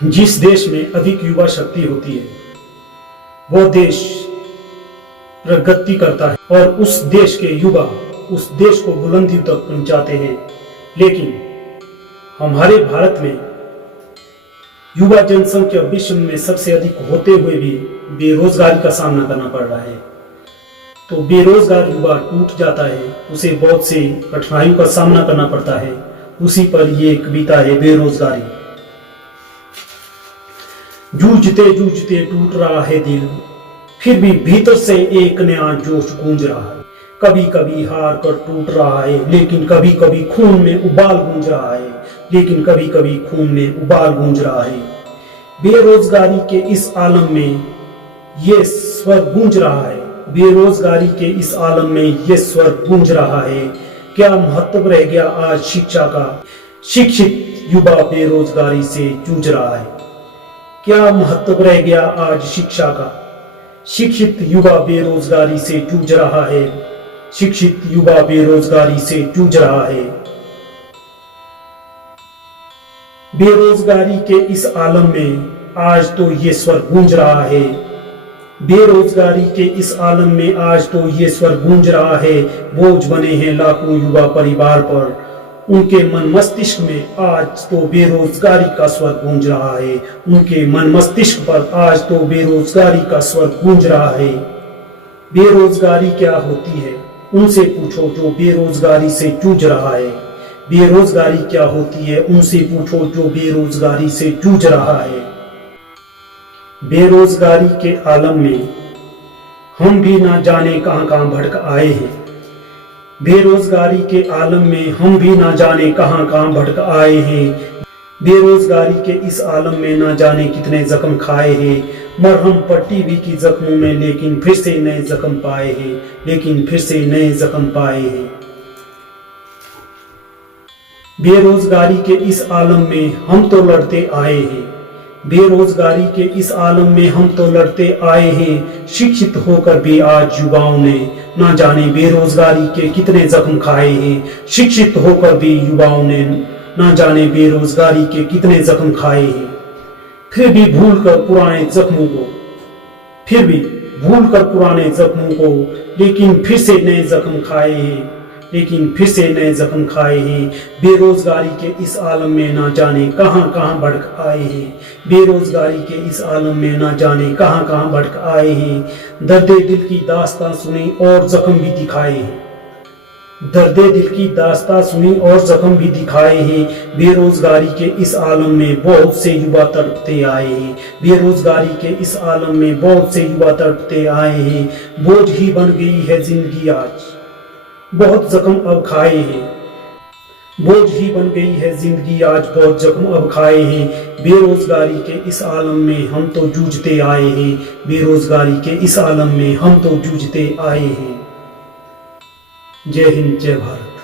जिस देश में अधिक युवा शक्ति होती है वह देश प्रगति करता है और उस देश के युवा उस देश को बुलंदियों तक पहुंचाते हैं। लेकिन हमारे भारत में युवा जनसंख्या विश्व में सबसे अधिक होते हुए भी बेरोजगारी का सामना करना पड़ रहा है। तो बेरोजगार युवा टूट जाता है, उसे बहुत से कठिनाइयों का सामना करना पड़ता है। उसी पर ये कविता है बेरोजगारी। जूझते जूझते टूट रहा है दिल, फिर भी भीतर से एक नया जोश गूंज रहा है। कभी कभी हार कर टूट रहा है, लेकिन कभी कभी खून में उबाल गूंज रहा है, लेकिन कभी कभी खून में उबाल गूंज रहा है। बेरोजगारी के इस आलम में ये स्वर गूंज रहा है, बेरोजगारी के इस आलम में ये स्वर गूंज रहा है। क्या महत्व रह गया आज शिक्षा का? शिक्षित युवा बेरोजगारी से जूझ रहा है। क्या महत्व रह गया आज शिक्षा का? शिक्षित युवा बेरोजगारी से जूझ रहा है, शिक्षित युवा बेरोजगारी से जूझ रहा है। बेरोजगारी के इस आलम में आज तो ये स्वर गूंज रहा है, बेरोजगारी के इस आलम में आज तो ये स्वर गूंज रहा है। बोझ बने हैं लाखों युवा परिवार पर, उनके मन मस्तिष्क में आज तो बेरोजगारी का स्वर गूंज रहा है, उनके मन मस्तिष्क पर आज तो बेरोजगारी का स्वर गूंज रहा है। बेरोजगारी क्या होती है उनसे पूछो जो बेरोजगारी से जूझ रहा है। बेरोजगारी क्या होती है उनसे पूछो जो बेरोजगारी से जूझ रहा है। बेरोजगारी के आलम में हम भी ना जाने कहां कहां भटक आए हैं, बेरोजगारी के आलम में हम भी ना जाने कहां कहां भटक आए हैं। बेरोजगारी के इस आलम में ना जाने कितने जख्म खाए हैं, मरहम पट्टी भी की जख्मों में, लेकिन फिर से नए जख्म पाए हैं, लेकिन फिर से नए जख्म पाए हैं। बेरोजगारी के इस आलम में हम तो लड़ते आए हैं, बेरोजगारी के इस आलम में हम तो लड़ते आए हैं। शिक्षित होकर भी आज युवाओं ने ना जाने बेरोजगारी के कितने जख्म खाए हैं, शिक्षित होकर भी युवाओं ने ना जाने बेरोजगारी के कितने जख्म खाए हैं। फिर भी भूल कर पुराने जख्मों को, फिर भी भूल कर पुराने जख्मों को, लेकिन फिर से नए जख्म खाए हैं, लेकिन फिर से नए जख्म खाए हैं। बेरोजगारी के इस आलम में ना जाने कहां कहां भटक आए हैं, बेरोजगारी के इस आलम में ना जाने कहां कहां भटक आए हैं। दर्दे दिल की दास्तां सुनी और जख्म भी दिखाए हैं, दर्दे दिल की दास्तां सुनी और जख्म भी दिखाए हैं। बेरोजगारी के इस आलम में बहुत से युवा तड़पते आए हैं, बेरोजगारी के इस आलम में बहुत से युवा तड़पते आए हैं। बोझ ही बन गई है जिंदगी आज, बहुत जख्म अब खाए हैं, बोझ ही बन गई है जिंदगी आज, बहुत जख्म अब खाए हैं। बेरोजगारी के इस आलम में हम तो जूझते आए हैं, बेरोजगारी के इस आलम में हम तो जूझते आए हैं। जय हिंद, जय भारत।